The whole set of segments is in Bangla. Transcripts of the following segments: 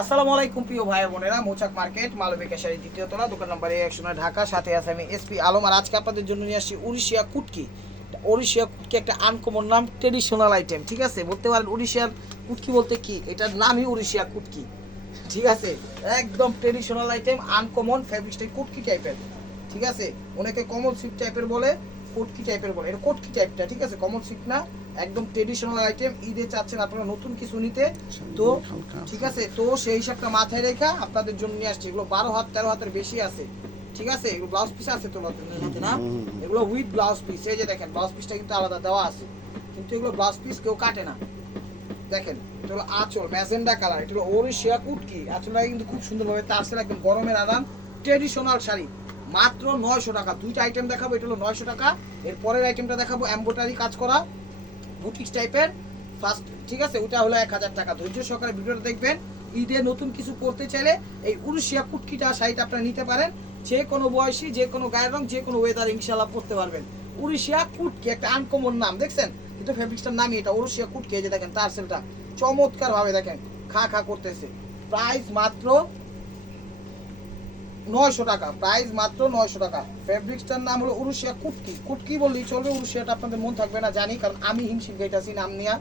আসসালামু আলাইকুম প্রিয় ভাই বোনেরা, মৌচাক মার্কেট মালবিকা শাড়ি দ্বিতীয় তলা, দোকান নম্বর 109 ঢাকা। সাথে আছে আমি এসপি আলম। আর আজকে আপনাদের জন্য নিয়ে আসছি উড়িষ্যা কুটকি। উড়িষ্যা কুটকি একটা আনকমন নাম, ট্রেডিশনাল আইটেম। ঠিক আছে, বলতে পারেন উড়িষ্যার কুটকি বলতে কি, এটার নামই উড়িষ্যা কুটকি। ঠিক আছে, একদম ট্রেডিশনাল আইটেম, আনকমন ফেব্রিক্সটা কুটকি টাইপের। ঠিক আছে, অনেকে কমন সিল্ক টাইপের বলে, কোটকি টাইপের বলে। এটা কোটকি টাইপটা, ঠিক আছে, কমন সিল্ক না, একদম ট্রেডিশনাল আইটেম। ঈদে চাচ্ছেন আপনারা নতুন কিছু নিতে, তো ঠিক আছে, তো সেই হিসাবটা মাথায় রেখা আপনাদের জন্য নিয়ে আসছি। এগুলো 12 হাত 13 হাতের বেশি আছে। ঠিক আছে, এগুলো ব্লাউজ পিস আছে তো হাতে না, এগুলো উইথ ব্লাউজ পিস। এই যে দেখেন, ব্লাউজ পিসটা কিন্তু আলাদা দেওয়া আছে, কিন্তু এগুলো ব্লাউজ পিস কেউ কাটে না। দেখেন, এটা হলো আঁচল, ম্যাজেন্ডা কালার। এটা হলো ওড়িশিয়া কুটকি। আঁচলটা কিন্তু খুব সুন্দরভাবে তারসেল, একদম গরমের আরাম, ট্রেডিশনাল শাড়ি। মাত্র 900 টাকা। দুইটা আইটেম দেখাবো, এটা হলো 900 টাকা। এর পরের আইটেমটা দেখাবো এমব্রয়ডারি কাজ করা বুটিক্স টাইপের ফার্স্ট। ঠিক আছে, ওটা হলো 1000 টাকা। ধৈর্য সহকারে ভিডিওটা দেখবেন। ঈদে নতুন কিছু করতে চাইলে এই উড়িষ্যা কুটকিটা শাড়িটা আপনারা নিতে পারেন। যে কোনো বয়সী, যে কোনো গায়ের রং, যে কোনো ওয়েদার ইনশাল্লাহ পরতে পারবেন। উড়িষ্যা কুটকি একটা আনকমন নাম, দেখছেন কিন্তু ফেব্রিক্সটার নামই এটা, উড়িষ্যা কুটকি। এই যে দেখেন টার্সেলটা চমৎকার ভাবে দেখেন খা খা করতেছে। প্রাইস মাত্র 900 টাকা। প্রাইস মাত্র 900 টাকা। ফেব্রিক্সটার নাম হলো উড়িষ্যা কুটকি। কুটকি বললেই চলবে, উড়িষ্যাটা আপনাদের মন থাকবে না জানি, কারণ আমি হিমশিম খাইতেছি নাম নিয়া।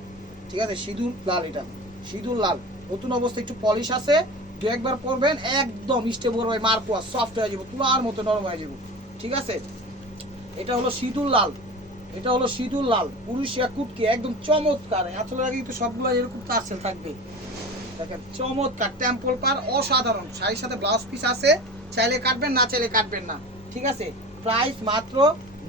ঠিক আছে, সিঁদুর লাল, এটা সিঁদুর লাল, নতুন অবস্থা, একটু পলিশ আছে। দু একবার পরবেন একদম স্টেবল হয়ে মারপোয়া সফট হয়ে যাবো, তুলার মতো নরম হয়ে যাবো। ঠিক আছে, এটা হলো সিঁদুর লাল, এটা হলো সিঁদুর লাল উড়িষ্যা কুটকি, একদম চমৎকার। আসলে আগে কিন্তু সবগুলো এরকম টার্সেল থাকবে। দেখেন চমৎকার, টেম্পল পার অসাধারণ। শাড়ির সাথে ব্লাউজ পিস আছে, চাইলে কাটবেন, না চাইলে কাটবেন না। ঠিক আছে, প্রাইস মাত্র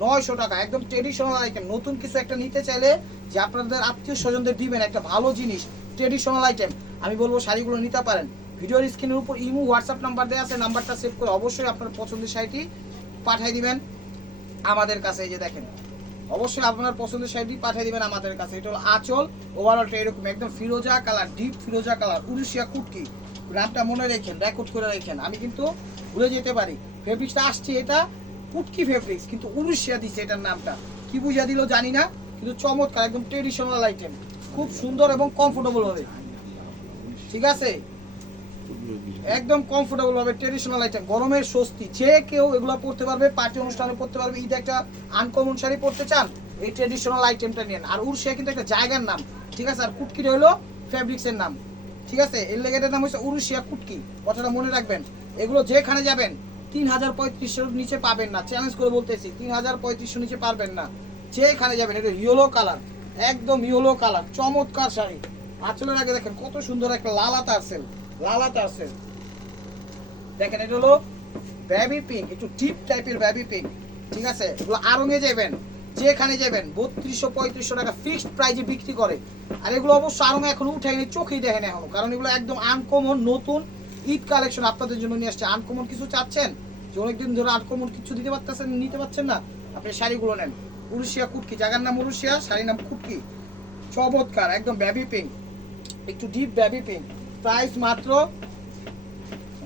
900 টাকা। একদম ট্রেডিশনাল আইটেম। নতুন কিছু একটা নিতে চাইলে, যে আপনাদের আত্মীয় স্বজনদের দিবেন একটা ভালো জিনিস, ট্রেডিশনাল আইটেম, আমি বলবো শাড়িগুলো নিতে পারেন। ভিডিওর স্ক্রিনের উপর ইমো হোয়াটসঅ্যাপ নাম্বার দেওয়া আছে, নাম্বারটা সেভ করে অবশ্যই আপনার পছন্দের শাড়িটি পাঠিয়ে দিবেন আমাদের কাছে। এই যে দেখেন, অবশ্যই আপনার পছন্দের শাড়িটি পাঠিয়ে দিবেন আমাদের কাছে। এটা হলো আঁচল, ওভারঅলটা এরকম একদম ফিরোজা কালার, ডিপ ফিরোজা কালার, উড়িষ্যা কুটকি। নামটা মনে রেখেন, রেকর্ড করে রেখেন, আমি কিন্তু ভুলে যেতে পারি। ফেব্রিক্সটা আসছে, এটা কুটকি ফেব্রিক্স, কিন্তু উড়িষ্যা দিচ্ছে এটার নামটা, কি বুঝা দিল জানি না, কিন্তু চমৎকার, একদম ট্রেডিশনাল আইটেম, খুব সুন্দর এবং কমফোর্টেবল হবে। ঠিক আছে, একদম কমফোর্টেবল হবে, ট্রেডিশনাল আইটেম, গরমের স্বস্তি। যে কেউ এগুলো পড়তে পারবে, পার্টি অনুষ্ঠানে পড়তে পারবে। ঈদে একটা আনকমন শাড়ি পড়তে চান, এই ট্রেডিশনাল আইটেমটা নিন। আর উড়িষ্যা কিন্তু একটা জায়গার নাম, ঠিক আছে, আর কুটকিটা হলো ফেব্রিক্সের নাম। ঠিক আছে, এর লেগেটার নাম হচ্ছে উড়িষ্যা কুটকি, কথাটা মনে রাখবেন। এগুলো যেখানে যাবেন 3500 নিচে পাবেন না, চ্যালেঞ্জ করে বলতেছি, 3500 নিচে পারবেন না যেখানে যাবেন। এটা ইয়েলো কালার, একদম ইয়েলো কালার, চমৎকার শাড়ি। আঁচলের আগে দেখেন কত সুন্দর একটা লালা টার্সেল, লালা টার্সেল। দেখেন, এটা হলো বেবি পিঙ্ক, একটু ডিপ টাইপের বেবি পিঙ্ক। ঠিক আছে, এগুলো আরঙে যাবেন, যেখানে যাবেন 3200-3500 টাকা ফিক্সড প্রাইজে বিক্রি করে। আর এগুলো অবশ্য আরঙে এখনো উঠায়নি, চোখেই দেখেন এখনো, কারণ এগুলো একদম আনকমন নতুন ঈদ কালেকশন আপনাদের জন্য নিয়ে আসছে। আনকমন কিছু চাচ্ছেন, যে অনেকদিন ধরে আনকমন কিছু দিতে পারতেছেন, নিতে পারছেন না, আপনি শাড়িগুলো নেন। উড়িষ্যা কুটকি, জায়গার নাম উড়িষ্যা, শাড়ির নাম কুটকি, চমৎকার, একদম বেবি পিঙ্ক, একটু ডিপ বেবি পিঙ্ক। প্রাইস মাত্র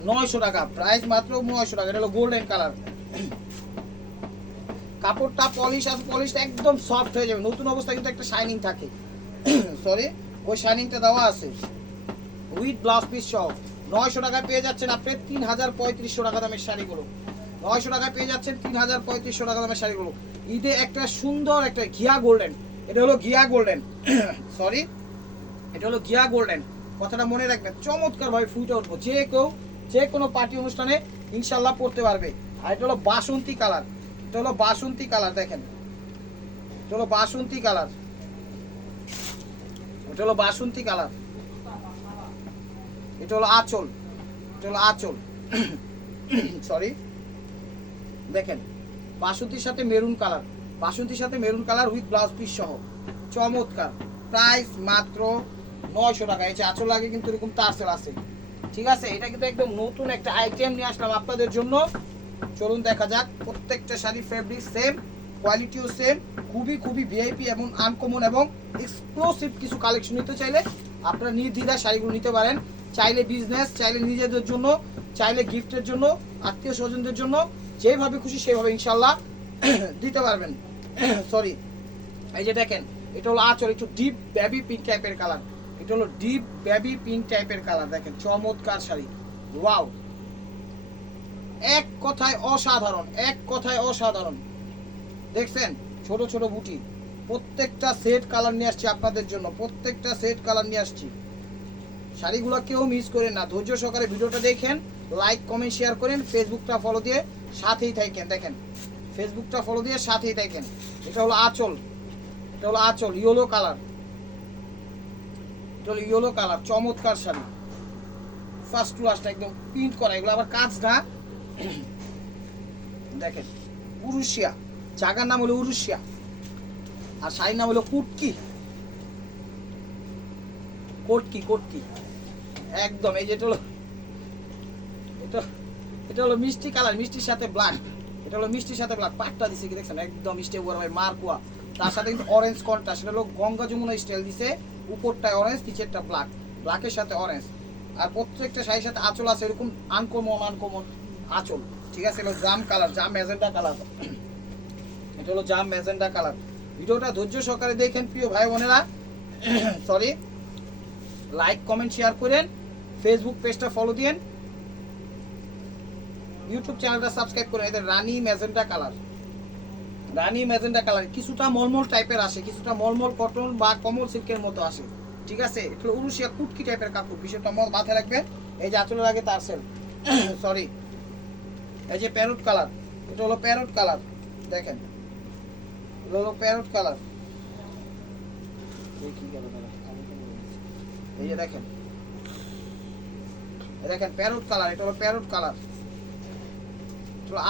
900 টাকা। প্রাইস মাত্র 900 টাকা। এটা হলো গোল্ডেন কালার। কাপড়টা পলিশ আছে, পলিশটা একদম সফট হয়ে যাবে। নতুন অবস্থায় কিন্তু একটা শাইনিং থাকে, সরি, ওই শাইনিংটা দেওয়া আছে উইথ ব্লাউজ পিস সহ। 900 টাকায় পেয়ে যাচ্ছেন আপনি 3500 টাকা দামের শাড়িগুলো। 900 টাকায় পেয়ে যাচ্ছেন 3500 টাকা দামের শাড়িগুলো। ঈদে একটা সুন্দর একটা ঘিয়া গোল্ডেন, এটা হলো ঘিয়া গোল্ডেন, সরি, এটা হলো ঘিয়া গোল্ডেন, কথাটা মনে রাখবেন। চমৎকার ভাবে ফুটে উঠবো, যে কেউ যে কোনো পার্টি অনুষ্ঠানে ইনশাল্লাহ পড়তে পারবে। আর এটা হলো বাসন্তী কালার, এটা হলো বাসন্তী কালার, দেখেন, এটা হলো বাসন্তী কালার, এটা হলো বাসন্তী কালার, এটা হলো আঁচল, এটা হলো আঁচল, সরি, দেখেন বাসন্তীর সাথে মেরুন কালার, বাসন্তীর সাথে maroon colour with blouse piece সহ, চমৎকার। প্রাইস মাত্র 900 টাকা। এই যে আঁচল আগে কিন্তু এরকম টার্সেল আছে। ঠিক আছে, এটা কিন্তু একদম নতুন একটা আইটেম নিয়ে আসলাম আপনাদের জন্য। চলুন দেখা যাক। প্রত্যেকটা শাড়ি ফেব্রিক সেম, কোয়ালিটিও সেম, খুবই খুবই ভিআইপি এবং আনকমন এবং এক্সক্লুসিভ কিছু কালেকশন নিতে চাইলে আপনারা নির্দ্বিধায় শাড়িগুলো নিতে পারেন। চাইলে বিজনেস, চাইলে নিজেদের জন্য, চাইলে গিফটের জন্য, আত্মীয় স্বজনদের জন্য, যেভাবে খুশি সেভাবে ইনশাল্লাহ দিতে পারবেন। সরি, এই যে দেখেন, এটা হলো আঁচল, একটু ডিপ বেবি পিঙ্ক টাইপের কালার, এটা হলো ডিপ বেবি পিঙ্ক টাইপের কালার, দেখেন চমৎকার শাড়ি, ওয়াও, এক কথায় অসাধারণ, এক কথায় অসাধারণ। দেখছেন ছোট ছোট বুটি, প্রত্যেকটা সেট কালার নিয়ে আসছি আপনাদের জন্য, প্রত্যেকটা সেট কালার নিয়ে আসছি। শাড়িগুলো কেউ মিস করেন না, ধৈর্য সহকারে ভিডিওটা দেখেন, লাইক কমেন্ট শেয়ার করেন, ফেসবুকটা ফলো দিয়ে সাথেই থাকেন। দেখেন ফেসবুকটা ফলো দিয়ে সাথেই থাকেন। এটা হলো আঁচল, এটা হলো আঁচল, ইয়েলো কালার, এটা হলো ইয়েলো কালার, চমৎকার শাড়ি, ফার্স্ট টু লাস্ট একদম প্রিন্ট করা, এগুলো আবার কাজ না। দেখেন উরুশিয়া, জায়গার নাম হলো উরুশিয়া, আর শাড়ির নাম হলো কুটকি, কোটকি কোটকি একদম। এই যেটা হলো এটা, এটা হলো মিষ্টি কালার, মিষ্টির সাথে ব্ল্যাক, এটা হলো মিষ্টির সাথে ব্ল্যাক, পাটটা দিছে কি দেখছেন একদম মিষ্টি ভাই মারকুয়া, তার সাথে কিন্তু অরেঞ্জ কন্ট্রাস্ট, এটা হলো গঙ্গা যমুনা স্টাইল দিছে, উপরটায় অরেঞ্জ নিচেরটা ব্ল্যাক, ব্ল্যাকের সাথে অরেঞ্জ। আর প্রত্যেকটা শাড়ির সাথে আঁচল আছে এরকম আনকমন আনকমন আঁচল, ঠিক আছে। এটা জাম কালার, জাম ম্যাজেন্টা কালার, এটা হলো জাম ম্যাজেন্টা কালার। ভিডিওটা ধৈর্য সহকারে দেখেন প্রিয় ভাই বোনেরা, সরি, লাইক কমেন্ট শেয়ার করেন, ফেসবুক পেজটা ফলো দিয়েন, ইউটিউব চ্যানেলটা সাবস্ক্রাইব করেন। এদের রানী ম্যাজেন্টা কালার, রানী ম্যাজেন্টা কালার কিছুটা মলমল টাইপের আসে, কিছুটা মলমল কটন বা কমল সিল্কের মতো আসে, ঠিক আছে। এটা উরুশিয়া কুটকি টাইপের কাপড়, বিষয়টা মাথায় রাখবেন। এই যে আঁচলের আগে তারসেল, সরি, এই যে প্যারট কালার, এটা হলো প্যারট কালার, দেখেন এটা হলো প্যারট কালার, এই যে দেখেন, দেখেন প্যারট কালার, এটা হলো প্যারট কালার,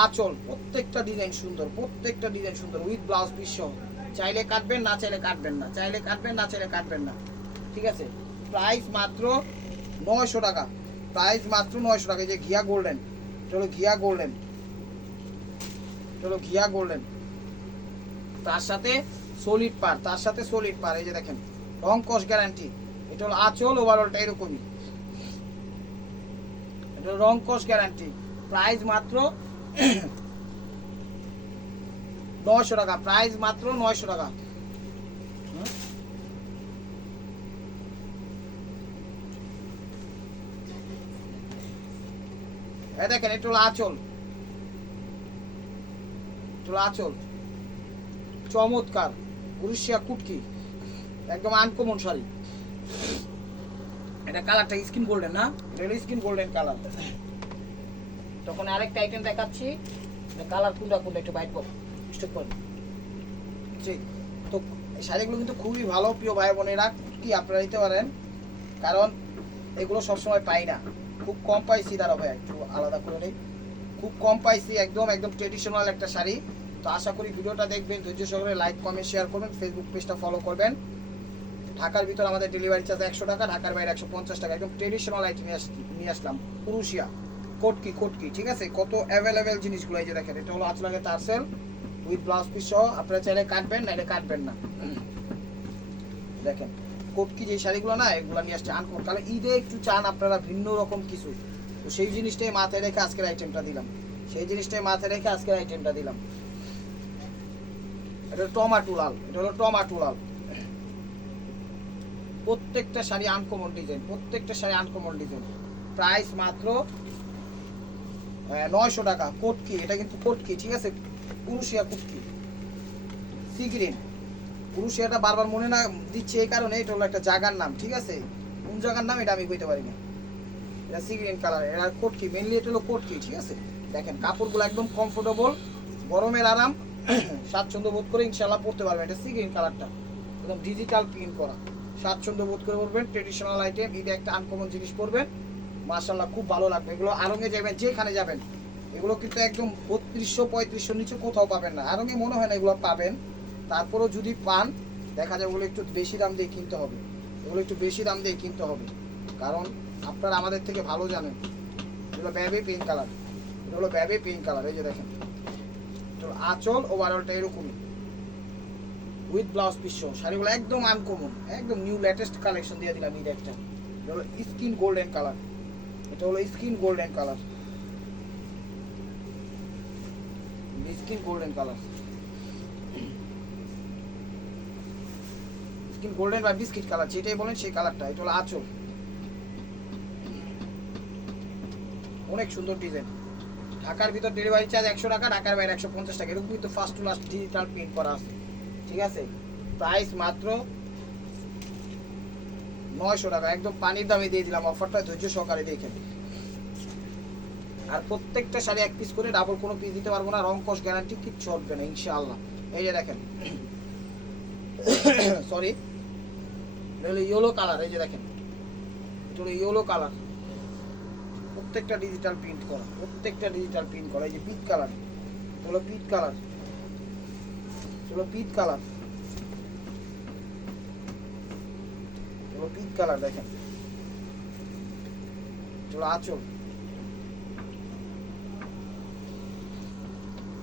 আঁচল, প্রত্যেকটা ডিজাইন সুন্দর, প্রত্যেকটা ডিজাইন সুন্দর, উইথ ব্লাউজ পিস সহ। চাইলে কাটবেন, না চাইলে কাটবেন না, চাইলে কাটবেন, না চাইলে কাটবেন না, ঠিক আছে। প্রাইস মাত্র 900 টাকা, প্রাইস মাত্র 900 টাকা। এই যে ঘিয়া গোল্ডেন, এটা হলো ঘিয়া গোল্ডেন, এটা হলো ঘিয়া গোল্ডেন, তার সাথে সলিড পার, তার সাথে সলিড পার, এই যে দেখেন রং কস গ্যারান্টি। এটা হলো আঁচল, ওভারঅলটা এরকমই, এটা রং কস গ্যারান্টি। প্রাইস মাত্র 900 টাকা, প্রাইস মাত্র 900 টাকা। এই দেখেন এটা হলো আঁচল, এটা হলো আঁচল, চমৎকার উরুশিয়া কুটকি, একদম আনকমন শাড়ি। এটা কালারটা স্কিন গোল্ডেন না, এটা হলো স্কিন গোল্ডেন কালার। তখন আরেকটা আইটেম দেখাচ্ছি, কালার কোনটা কোনটা একটু বাইট করো স্টক করুন। তো এই শাড়িগুলো কিন্তু খুবই ভালো প্রিয় ভাই বোনেরা, কি আপনারা নিতে পারেন, কারণ এগুলো সবসময় পাই না, খুব কম পাইছি। দাঁড়া ভাই একটু আলাদা করে নেই, খুব কম পাইছি, একদম একদম ট্রেডিশনাল একটা শাড়ি। তো আশা করি ভিডিওটা দেখবেন, ধৈর্য সহকারে লাইক কমেন্ট শেয়ার করবেন, ফেসবুক পেজটা ফলো করবেন। ঢাকার ভিতর আমাদের ডেলিভারি চার্জ 100 টাকা, ঢাকার বাইরে 150 টাকা। একদম ট্রেডিশনাল আইটেম নিয়ে আসলাম, উরুশিয়া কোটকি কোটকি, ঠিক আছে। কত অ্যাভেলেবেল জিনিসগুলো, এই যে দেখেন এটা হলো আঁচলাগে তারসেল উইথ ব্লাউজ পিস সহ। আপনারা চাইলে কাটবেন, না এটা কাটবেন না। দেখেন কোটকি যে শাড়িগুলো না, এগুলো নিয়ে আসছে আনকমন, কারণ ঈদে একটু চান আপনারা ভিন্ন রকম কিছু, তো সেই জিনিসটাই মাথায় রেখে আজকের আইটেমটা দিলাম, সেই জিনিসটাই মাথায় রেখে আজকের আইটেমটা দিলাম। এটা টমাটো লাল, এটা হলো টমাটো লাল, প্রত্যেকটা শাড়ি আনকমন ডিজাইন, প্রত্যেকটা শাড়ি আনকমন ডিজাইন। প্রাইস মাত্র 900 টাকা। কোটকি, এটা কিন্তু কোটকি, ঠিক আছে, উরুশিয়া কোটকি সি গ্রিন। উরুশিয়াটা বারবার মনে না দিচ্ছে এই কারণে, এটা হলো একটা জায়গার নাম, ঠিক আছে, কোন জায়গার নাম এটা আমি বলতে পারি না। এটা সি গ্রিন কালার, এটা কোটকি, মেনলি এটা হলো কোটকি, ঠিক আছে। দেখেন কাপড়গুলো একদম কমফোর্টেবল, গরমের আরাম, স্বাচ্ছন্দ্য বোধ করে ইনশাল্লাহ পরতে পারবেন। এটা সি গ্রিন কালারটা একদম ডিজিটাল প্রিন্ট করা, স্বাচ্ছন্দ্য বোধ করে পরবেন, ট্রেডিশনাল আইটেম, এটা একটা আনকমন জিনিস পরবেন, মাশাআল্লাহ খুব ভালো লাগবে। এগুলো আরঙে যাবেন, যেখানে যাবেন, এগুলো কিন্তু একদম 3200-3500 নিচে কোথাও পাবেন না। আরঙে মনে হয় না এগুলো পাবেন, তারপরেও যদি পান দেখা যায় ওগুলো একটু বেশি দাম দিয়ে কিনতে হবে, এগুলো একটু বেশি দাম দিয়ে কিনতে হবে, কারণ আপনারা আমাদের থেকে ভালো জানেন। এগুলো বেবি পিঙ্ক কালার, এটা হলো বেবি পিঙ্ক কালার, এই যে দেখেন আঁচল ওভারঅলটা এরকমই উইথ ব্লাউজ পিস সহ। শাড়িগুলো একদম আনকমন, একদম নিউ লেটেস্ট কালেকশন দিয়ে দিলাম। এই একটা এটা হলো স্কিন গোল্ডেন কালার, এটা হলো skin golden colour, skin golden colour, skin golden বা বিস্কিট কালার যেটাই বলেন সেই কালারটা। এটা হলো আঁচল, অনেক সুন্দর ডিজাইন। ঢাকার ভিতর ডেলিভারি চার্জ 100 টাকা, ঢাকার বাইরে 150 টাকা। এরকম কিন্তু first to last digital print করা আছে, ঠিক আছে। প্রাইস মাত্র 900 টাকা, একদম পানির দামে দিয়ে দিলাম অফারটা, ধৈর্য সহকারে দেখেন। আর প্রত্যেকটা শাড়ি এক পিস করে, ডাবল কোনো পিস দিতে পারবো না, রং কস গ্যারান্টি কিচ্ছু হবে না ইনশাআল্লাহ। এই যে দেখেন সরি, এটা হলো ইয়েলো কালার, এই যে দেখেন এটা হলো ইয়েলো কালার, প্রত্যেকটা ডিজিটাল প্রিন্ট করা, প্রত্যেকটা ডিজিটাল প্রিন্ট করা। এই যে পিট কালার, হলো পিট কালার, হলো পিট কালার, হলো পিট কালার দেখেন, হলো আঁচল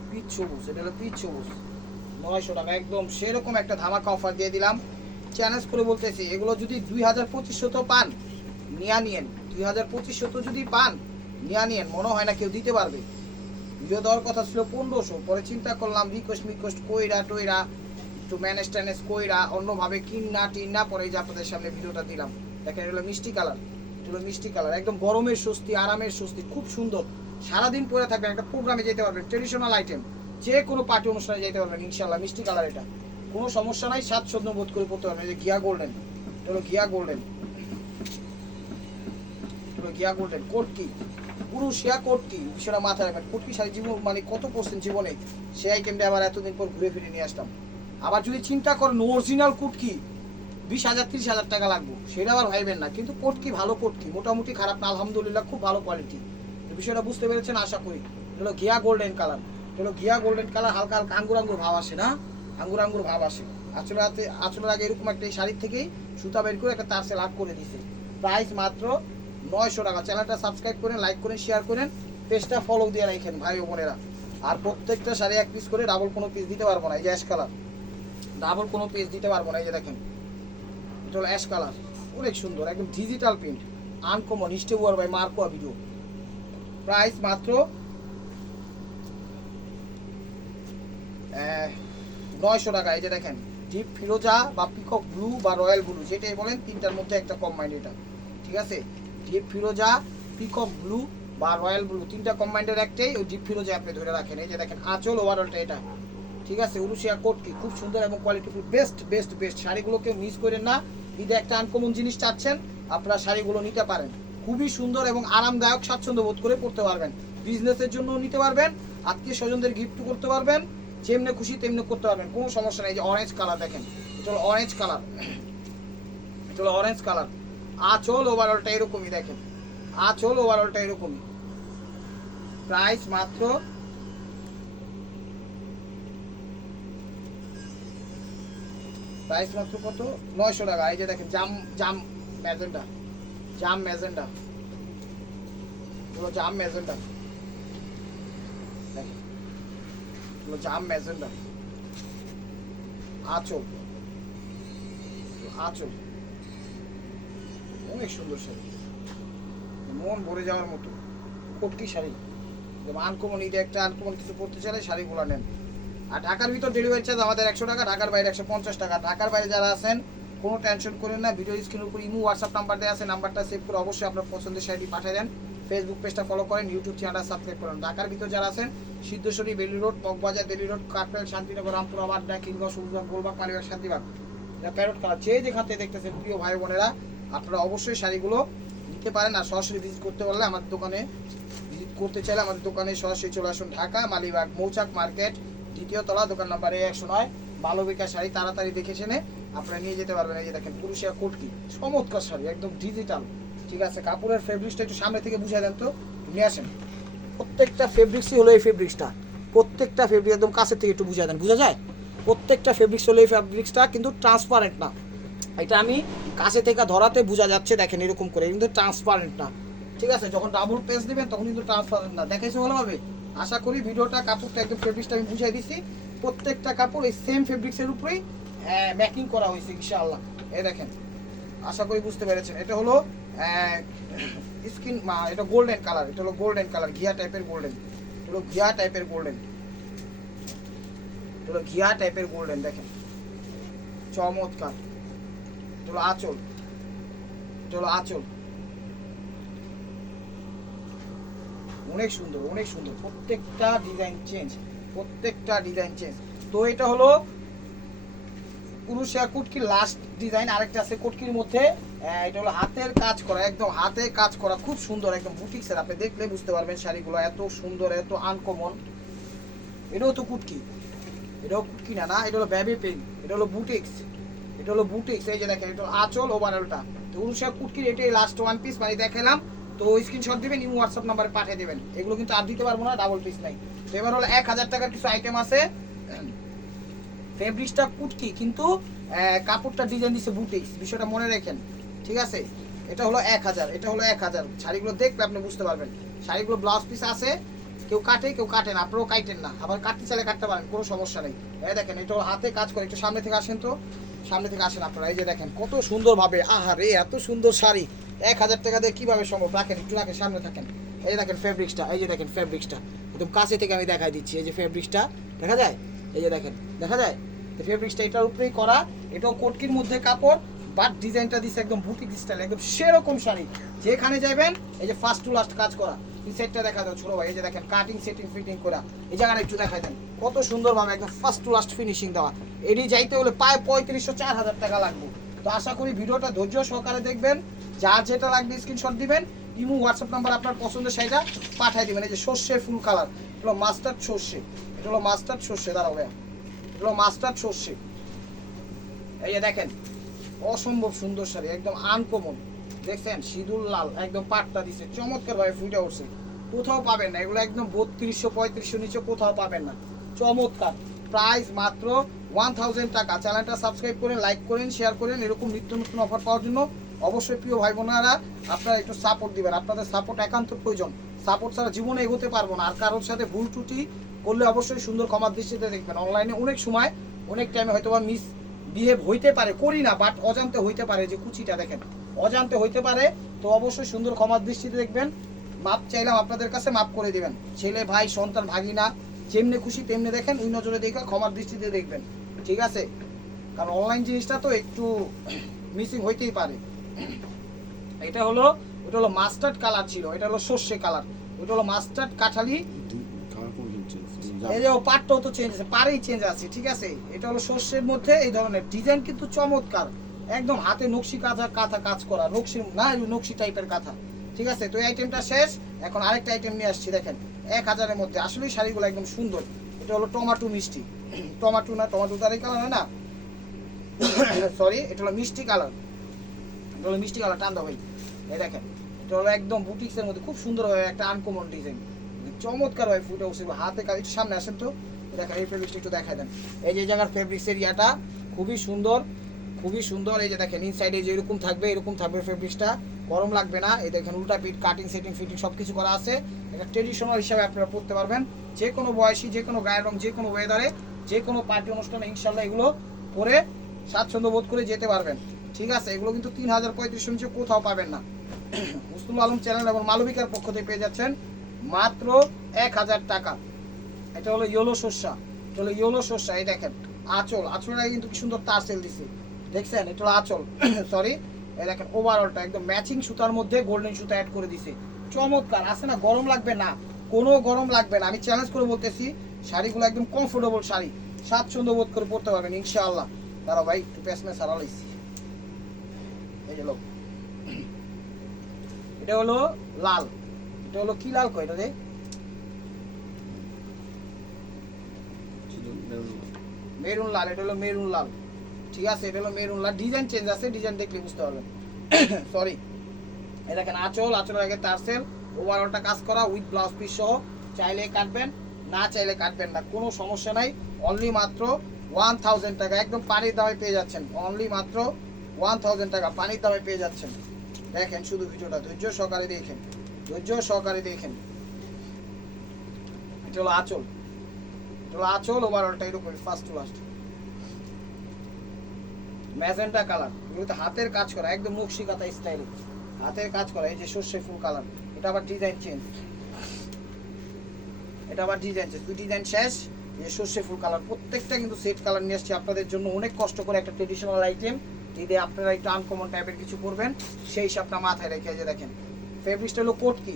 পিচ সবুজ, এটা হলো পিচ সবুজ। 900 টাকা, একদম সেরকম একটা ধামাকা অফার দিয়ে দিলাম। চ্যালেঞ্জ করে বলতেছি, এগুলো যদি 2200 পান নিয়া নিয়েন, 2200 যদি পান নিয়া নিয়েন, মনে হয় না কেউ দিতে পারবে। ভিডিও দেওয়ার কথা ছিল 1500, পরে চিন্তা করলাম রিকোয়েস্ট কইরা টইরা একটু ম্যানেজ ট্যানেজ কইরা অন্যভাবে কিনা টিনা, পরে যে আপনাদের সামনে ভিডিওটা দিলাম। দেখেন এটা হলো মিষ্টি কালার, এটা হলো মিষ্টি কালার, একদম গরমের স্বস্তি, আরামের স্বস্তি, খুব সুন্দর। সারাদিন পরে থাকবেন, একটা প্রোগ্রামে যেতে পারবেন, ট্রেডিশনাল আইটেম, যে কোনো পার্টি অনুষ্ঠানে যেতে পারবেন ইনশাল্লাহ। মিষ্টি কালার, এটা কোনো সমস্যা নাই, স্বাচ্ছন্দ্য বোধ করে পড়তে পারবেন। এই যে ঘিয়া গোল্ডেন, এটা হলো ঘিয়া গোল্ডেন, ঘিয়া গোল্ডেন কোটকি, পুরুষিয়া কোটকি, বিষয়টা মাথায় রাখবেন। কোটকি শাড়ি জীবন মানে কত করছেন জীবনে, সেই আইটেমটা আবার এতদিন পর ঘুরে ফিরে নিয়ে আসলাম। আবার যদি চিন্তা করেন অরিজিনাল কোটকি 20,000 30,000 টাকা লাগবে, সেটা আবার ভাইবেন না, কিন্তু কোটকি ভালো কোটকি, মোটামুটি খারাপ না, আলহামদুলিল্লাহ খুব ভালো কোয়ালিটি। বিষয়টা বুঝতে পেরেছেন আশা করি। হলো ঘিয়া গোল্ডেন কালার, হলো ঘিয়া গোল্ডেন কালার, হালকা হালকা আঙ্গুর আঙ্গুর ভাব আসে না, আঙ্গুর আঙ্গুর ভাব আসে। আঁচলের আগে এরকম একটা এই শাড়ির থেকেই সুতা বের করে একটা তারসেল আপ করে দিছে। প্রাইস মাত্র 900 টাকা। চ্যানেলটা সাবস্ক্রাইব করেন, লাইক করেন, শেয়ার করেন, পেজটা ফলো দিয়ে রাখেন ভাই ও বোনেরা। আর প্রত্যেকটা শাড়ি এক পিস করে, ডাবল কোনো পিস দিতে পারবো না। এই যে অ্যাশ কালার, ডাবল কোনো পিস দিতে পারবো না। এই যে দেখেন এটা হলো অ্যাশ কালার, অনেক সুন্দর, একদম ডিজিটাল প্রিন্ট, আনকমন, স্টেবুয়ার বাই মার্কোয়া ভিডিও। প্রাইস মাত্র 900 টাকা। এই যে দেখেন ডিপ ফিরোজা বা পিকক ব্লু বা রয়্যাল ব্লু যেটাই বলেন, তিনটার মধ্যে একটা কম্বাইন্ড এটা, ঠিক আছে। ডিপ ফিরোজা, পিকক ব্লু বা রয়্যাল ব্লু, তিনটা কম্বাইন্ডের একটাই ওই ডিপ ফিরোজা আপনি ধরে রাখেন। এই যে দেখেন আঁচল ওভারঅলটা এটা, ঠিক আছে। উরুশিয়া কোটকি খুব সুন্দর এবং কোয়ালিটিফুল, বেস্ট বেস্ট বেস্ট শাড়িগুলোকে মিস করেন না। ঈদে একটা আনকমন জিনিস চাচ্ছেন, আপনারা শাড়িগুলো নিতে পারেন, খুবই সুন্দর এবং আরামদায়ক, স্বাচ্ছন্দ্য বোধ করে পড়তে পারবেন, বিজনেসের জন্য নিতে পারবেন, আত্মীয় স্বজনদের গিফট করতে পারবেন, যেমনি খুশি তেমনি করতে পারবেন, কোনো সমস্যা নেই। যে অরেঞ্জ কালার দেখেন, এটা হলো অরেঞ্জ কালার, এটা হলো অরেঞ্জ কালার। আঁচল ওভারঅলটা এরকমই দেখেন, আঁচল ওভারঅলটা এরকমই। প্রাইস মাত্র কত? 900 টাকা। এই যে দেখেন জাম জাম ম্যাজেন্ডা, জাম ম্যাজেন্ডা, জাম ম্যাজেন্ডা, জাম ম্যাজেন্ডা। আঁচল, আঁচল অনেক সুন্দর শাড়ি, মন ভরে যাওয়ার মতো কোটকি শাড়ি, আনকমন। ঈদে একটা আনকমন কিছু পড়তে চাইলে শাড়িগুলো নেন। আর ঢাকার ভিতর ডেলিভারি চার্জ আমাদের 100 টাকা, ঢাকার বাইরে 150 টাকা। ঢাকার বাইরে যারা আছেন কোনো টেনশন করেন না, ভিডিও স্ক্রিনের উপর ইমো হোয়াটসঅ্যাপ নাম্বার দেওয়া আছে, নাম্বারটা সেভ করে অবশ্যই আপনার পছন্দের শাড়িটি পাঠিয়ে দেন। ফেসবুক পেজটা ফলো করেন, ইউটিউব চ্যানেলটা সাবস্ক্রাইব করেন। ঢাকার ভিতর যারা আছেন সিদ্ধেশ্বরী, বেলি রোড, মগবাজার, বেলি রোড, কাকরাইল, শান্তিনগর, রামপুর, আবাড্ডা, কিংবা সবুজবাগ, গোলবাগ, মালিবাগ, শান্তিবাগ, প্যারট কালার, যে যেখান থেকে দেখতেছেন প্রিয় ভাই বোনেরা, আপনারা অবশ্যই শাড়িগুলো নিতে পারেন। আর সরাসরি ভিজিট করতে পারলে আমাদের দোকানে, ভিজিট করতে চাইলে আমাদের দোকানে সরাসরি চলে আসুন। ঢাকা মালিবাগ মৌচাক মার্কেট, দ্বিতীয় তলা, দোকান নাম্বার A109, মালবিকা শাড়ি। তাড়াতাড়ি দেখে শুনে আপনারা নিয়ে যেতে পারবেন। এই যে দেখেন পুরুষিয়া কোটকি, চমৎকার শাড়ি, একদম ডিজিটাল, ঠিক আছে। কাপড়ের ফেব্রিক্সটা একটু সামনে থেকে বুঝিয়ে দেন তো, নিয়ে আসেন। প্রত্যেকটা ফেব্রিক্সই হলো এই ফেব্রিক্সটা, প্রত্যেকটা ফেব্রিক একদম কাছের থেকে একটু বুঝিয়ে দেন, বোঝা যায়? প্রত্যেকটা ফেব্রিক্স হলো এই ফেব্রিক্সটা, কিন্তু ট্রান্সপারেন্ট না। এটা আমি কাছে থেকে ধরাতে বোঝা যাচ্ছে, দেখেন এরকম করে, কিন্তু ট্রান্সপারেন্ট না, ঠিক আছে। যখন ডাবল পেজ দেবেন তখন কিন্তু ট্রান্সপারেন্ট না। দেখাইছে ভালোভাবে? আশা করি ভিডিওটা, কাপড়টা একদম ফেব্রিক্সটা আমি বুঝাই দিচ্ছি। প্রত্যেকটা কাপড় এই সেম ফেব্রিক্সের উপরেই মেকিং করা হয়েছে ইনশাআল্লাহ। এই দেখেন, আশা করি বুঝতে পেরেছেন। এটা হলো স্কিন, এটা গোল্ডেন কালার, এটা হলো গোল্ডেন কালার, ঘিয়া টাইপের গোল্ডেন, এটা হলো ঘিয়া টাইপের গোল্ডেন, এটা হলো ঘিয়া টাইপের গোল্ডেন, দেখেন চমৎকার। এটা হলো আঁচল, এটা হলো আঁচল। অনেক সুন্দর, অনেক সুন্দর, প্রত্যেকটা ডিজাইন চেঞ্জ, প্রত্যেকটা ডিজাইন চেঞ্জ। তো এটা হলো কুরুশিয়া কুটকির লাস্ট ডিজাইন। আরেকটা আছে কুটকির মধ্যে, এটা হলো হাতের কাজ করা, একদম হাতে কাজ করা, খুব সুন্দর, একদম বুটিক্সের। আপনি দেখলে বুঝতে পারবেন শাড়িগুলো এত সুন্দর, এত আনকমন। এটাও তো কুটকি, এটাও কুটকি না, না এটা হলো বেবি পিঙ্ক, এটা হলো বুটিক্স, এটা হলো বুটিক্স। এই যে দেখেন, এটা হলো আঁচল ওভারঅলটা। তো কুরুশিয়া কুটকির এটাই লাস্ট ওয়ান পিস মানে দেখালাম। তো স্ক্রিনশট দিবেন, ইমো হোয়াটসঅ্যাপ নাম্বারে পাঠিয়ে দেবেন। এগুলো কিন্তু আর দিতে পারবো না, ডাবল পিস নাই। তো এবার হলো 1000 টাকার কিছু আইটেম আছে। ফেব্রিক্সটা কুটকি কিন্তু কাপড়টা ডিজাইন দিছে বুটিক্স, বিষয়টা মনে রাখেন, ঠিক আছে। এটা হলো 1000, এটা হলো 1000। শাড়িগুলো দেখলে আপনি বুঝতে পারবেন। শাড়িগুলো ব্লাউজ পিস আছে, কেউ কাটে কেউ কাটে না, আপনারাও কাটেন না, আবার কাটতে চাইলে কাটতে পারেন, কোনো সমস্যা নেই। এই দেখেন, এটা হাতে কাজ করে। একটু সামনে থেকে আসেন, তো সামনে থেকে আসেন আপনারা। এই যে দেখেন কত সুন্দরভাবে, আহারে এত সুন্দর শাড়ি 1000 টাকা দিয়ে কীভাবে সম্ভব? রাখেন একটু, রাখেন, সামনে থাকেন। এই যে দেখেন ফেব্রিক্সটা, এই যে দেখেন ফেব্রিক্সটা একদম কাছে থেকে আমি দেখাই দিচ্ছি। এই যে ফেব্রিক্সটা দেখা যায়, এই যে দেখেন, দেখা যায়। তো ফেব্রিক্সটা এটার উপরেই করা, এটাও কোটকির মধ্যে কাপড়, বাট ডিজাইনটা দিচ্ছে একদম বুটিক স্টাইল, একদম সেরকম শাড়ি। যেখানে যাবেন, এই যে ফার্স্ট টু লাস্ট কাজ করা। এই সেটটা দেখা দাও ছোট ভাই, এই যে দেখেন কাটিং সেটিং ফিটিং করা, এই জায়গাটা একটু দেখাই দেন, কত সুন্দরভাবে একদম ফার্স্ট টু লাস্ট ফিনিশিং দেওয়া। এটি যাইতে হলে প্রায় 3500-4000 টাকা লাগবে। তো আশা করি ভিডিওটা ধৈর্য সহকারে দেখবেন, যার যেটা লাগবে স্ক্রিনশট দিবেন, ইমো হোয়াটসঅ্যাপ নাম্বার আপনার পছন্দের শাড়িটা পাঠিয়ে দিবেন। এই যে সর্ষে ফুল কালার, এটা হলো মাস্টার্ড সর্ষে, এটা হলো মাস্টার্ড সর্ষে, দাঁড়াও ভাইয়া, এটা হলো মাস্টার্ড সর্ষে। এই যে দেখেন অসম্ভব সুন্দর শাড়ি, একদম আনকমন। দেখছেন সিঁদুর লাল, একদম পাটটা দিছে, চমৎকার ভাবে ফুটে উঠছে, কোথাও পাবেন না এগুলো। একদম 3200-3500 নিচে কোথাও পাবেন না, চমৎকার। প্রাইস মাত্র 1000 টাকা। চ্যানেলটা সাবস্ক্রাইব করেন, লাইক করেন, শেয়ার করেন। এরকম নিত্য নতুন অফার পাওয়ার জন্য অবশ্যই প্রিয় ভাই বোনেরা আপনারা একটু সাপোর্ট দিবেন। আপনাদের সাপোর্ট একান্ত প্রয়োজন, সাপোর্ট ছাড়া জীবনে এগোতে পারবো না। আর কারোর সাথে ভুল ত্রুটি করলে অবশ্যই সুন্দর ক্ষমার দৃষ্টিতে দেখবেন। অনলাইনে অনেক সময় অনেক টাইমে হয়তো বা মিস বিহেভ হইতে পারে, করি না, বাট অজান্তে হইতে পারে। যে কুচিটা দেখেন অজান্তে হইতে পারে, তো অবশ্যই সুন্দর ক্ষমার দৃষ্টিতে দেখবেন। মাপ চাইলাম আপনাদের কাছে, মাপ করে দিবেন। ছেলে ভাই সন্তান ভাগিনা যেমনি খুশি তেমনি দেখেন, ওই নজরে দেখে ক্ষমার দৃষ্টিতে দেখবেন, ঠিক আছে। কারণ অনলাইন জিনিসটা তো একটু মিসিং হইতেই পারে। এটা হলো, ওটা হলো মাস্টার্ড কালার ছিল, এটা হলো সর্ষে কালার, ওটা হলো মাস্টার্ড কাঠালি। এই যে পাটটাও তো চেঞ্জ আছে, পাড়েই চেঞ্জ আছে, ঠিক আছে। এটা হলো সর্ষের মধ্যে এই ধরনের ডিজাইন, কিন্তু চমৎকার, একদম হাতে নকশি কাঁথা কাঁথা কাজ করা, নকশি না নকশি টাইপের কাঁথা, ঠিক আছে। তো এই আইটেমটা শেষ, এখন আরেকটা আইটেম নিয়ে আসছি। দেখেন 1000-এর মধ্যে আসলেই শাড়িগুলো একদম সুন্দর। এটা হলো টমাটো মিষ্টি, টমাটো না, টমাটো তার এই কালার হয় না, সরি, এটা হলো মিষ্টি কালার, এটা হলো মিষ্টি কালার। টান দাও ভাই, এই দেখেন এটা হলো একদম বুটিক্সের মধ্যে খুব সুন্দর হয়, একটা আনকমন ডিজাইন, চমৎকার হয় ফুটে উঠছে। হাতে কাজ, একটু সামনে আসেন তো, দেখেন এই ফেব্রিক্সটা একটু দেখাই দেন। এই যে জায়গার ফেব্রিক্সের ইয়াটা খুবই সুন্দর, খুবই সুন্দর। এই যে দেখেন ইনসাইডে যে এরকম থাকবে, এরকম থাকবে ফেব্রিক্সটা, গরম লাগবে না। এই দেখেন উল্টা পিট, কাটিং সেটিং ফিটিং সব কিছু করা আছে। এটা ট্রেডিশনাল হিসাবে আপনারা পরতে পারবেন, যে কোনো বয়সী, যে কোনো গায়ের রং, যে কোনো ওয়েদারে, যে কোনো পার্টি অনুষ্ঠানে ইনশাল্লাহ এগুলো পরে স্বাচ্ছন্দ্য বোধ করে যেতে পারবেন, ঠিক আছে। এগুলো কিন্তু 3000-3500 নিচে কোথাও পাবেন না। মুস্তুল আলম চ্যানেল এবং মালবিকার পক্ষ থেকে পেয়ে যাচ্ছেন মাত্র 1000 টাকা। এটা হলো ইয়েলো সর্ষা, এটা হলো ইয়েলো সর্ষা। এই দেখেন আঁচল, আঁচলের আগে কিন্তু কি সুন্দর তারসেল দিছে, দেখছেন, এটা হলো আঁচল, সরি। এই দেখেন ওভারঅলটা একদম ম্যাচিং সুতার মধ্যে গোল্ডেন সুতা অ্যাড করে দিছে, চমৎকার। আছে না, গরম লাগবে না, কোনো গরম লাগবে না। আমি চ্যালেঞ্জ করে বলতেছি, শাড়িগুলো একদম কমফোর্টেবল শাড়ি, স্বাচ্ছন্দ্য বোধ করে পরতে পারবেন ইনশাআল্লাহ। দাঁড়াও ভাই, একটু পেছনে সারা লাইছি। এই যে লোক, এটা হলো লাল, এটা হলো কি লাল কয় এটা রে, মেরুন লাল, এটা হলো মেরুন লাল, ঠিক আছে। এটা হলো মেরুন লাল, ডিজাইন চেঞ্জ আছে, ডিজাইন দেখলে বুঝতে পারবেন, সরি। এই দেখেন আঁচল, আঁচলের আগে তারসেল, ওভারঅলটা কাজ করা উইথ ব্লাউজ পিস সহ। চাইলে কাটবেন, না চাইলে কাটবেন না, কোনো সমস্যা নাই। অনলি মাত্র 1000 টাকা, একদম পানির দামে পেয়ে যাচ্ছেন। অনলি মাত্র 1000 টাকা পানির দামে পেয়ে যাচ্ছেন। দেখেন শুধু ভিডিওটা ধৈর্য সহকারে দেখেন, ধৈর্য সহকারে দেখেন। এটা হলো আঁচল, এটা হলো আঁচল, ওভারঅলটা এরকম first to last magenta colour. এগুলোতে হাতের কাজ করা, একদম নকশি কাঁথা স্টাইলে হাতের কাজ করা। এই যে সর্ষে ফুল কালার, এটা আবার ডিজাইন চেঞ্জ, এটা আবার ডিজাইন চেঞ্জ, দুই ডিজাইন শেষ। এই সর্ষে ফুল কালার প্রত্যেকটা কিন্তু সেট কালার নিয়ে আসছি আপনাদের জন্য, অনেক কষ্ট করে একটা ট্রেডিশনাল আইটেম ঈদে আপনারা একটু আনকমন টাইপের কিছু করবেন, সেই হিসাবটা মাথায় রেখে যে দেখেন ফেব্রিক্সটা হলো কোটকি,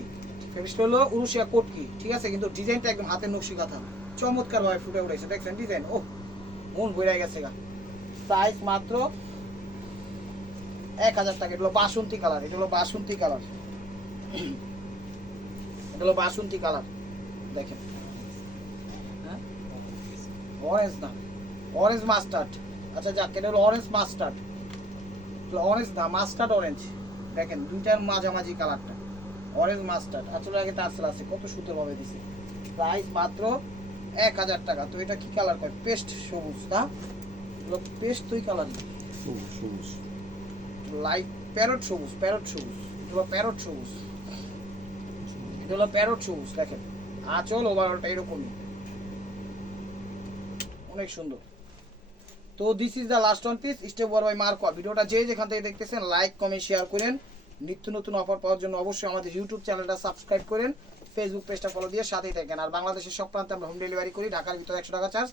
ফেব্রিক্সটা হলো উরুশিয়া কোটকি, ঠিক আছে, কিন্তু ডিজাইনটা একদম হাতের নকশি কাঁথা, চমৎকার ভাবে ফুটে উঠেছে, দেখছেন ডিজাইন, ও মন বইরা গেছে গা। প্রাইস মাত্র 1000 টাকা। এটা হলো বাসন্তী কালার, এটা হলো বাসন্তী কালার, এটা হলো বাসন্তী কালার, দেখেন হ্যাঁ অরেঞ্জ না, অরেঞ্জ মাস্টার্ড, আচ্ছা যাক এটা হলো অরেঞ্জ মাস্টার্ড, অরেঞ্জ না মাস্টার্ড অরেঞ্জ, দেখেন দুইটার মাঝামাঝি কালারটা অরেঞ্জ মাস্টার্ড, আসলে আগে টার্সেল আছে, কত সুন্দরভাবে দিছে। প্রাইস মাত্র 1000 টাকা। তো এটা কি কালার কয়, পেস্ট সবুজ না, পেস্ট দুই কালার, সবুজ লাইট প্যারট সবুজ, প্যারট সবুজ, এটা হলো প্যারট সবুজ, এটা হলো প্যারট সবুজ, দেখেন আঁচল ওভারঅলটা এরকমই, অনেক সুন্দর। তো this is the last one piece, step wear by Marco. ভিডিওটা যে যেখান থেকে দেখতেছেন লাইক কমেন্ট শেয়ার করেন, নিত্য নতুন অফার পাওয়ার জন্য অবশ্যই আমাদের ইউটিউব চ্যানেলটা সাবস্ক্রাইব করেন, ফেসবুক পেজটা ফলো দিয়ে সাথেই থাকেন। আর বাংলাদেশের সব প্রান্তে আমরা হোম ডেলিভারি করি, ঢাকার ভিতরে 100 টাকা চার্জ,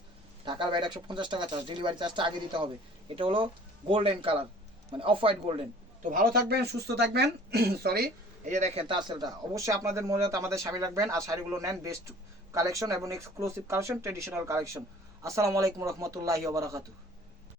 ঢাকার বাইরে 150 টাকা চার্জ, ডেলিভারি চার্জটা আগে দিতে হবে। এটা হলো গোল্ডেন কালার, মানে অফ হোয়াইট গোল্ডেন। তো ভালো থাকবেন, সুস্থ থাকবেন, সরি এই যে দেখেন টার্সেলটা, অবশ্যই আপনাদের মনে আমাদের সামিল রাখবেন, আর শাড়িগুলো নেন, বেস্ট কালেকশন এবং এক্সক্লুসিভ কালেকশন, ট্রেডিশনাল কালেকশন। আসসালামু আলাইকুম রহমতুল্লাহি ওয়া বারাকাতুহু।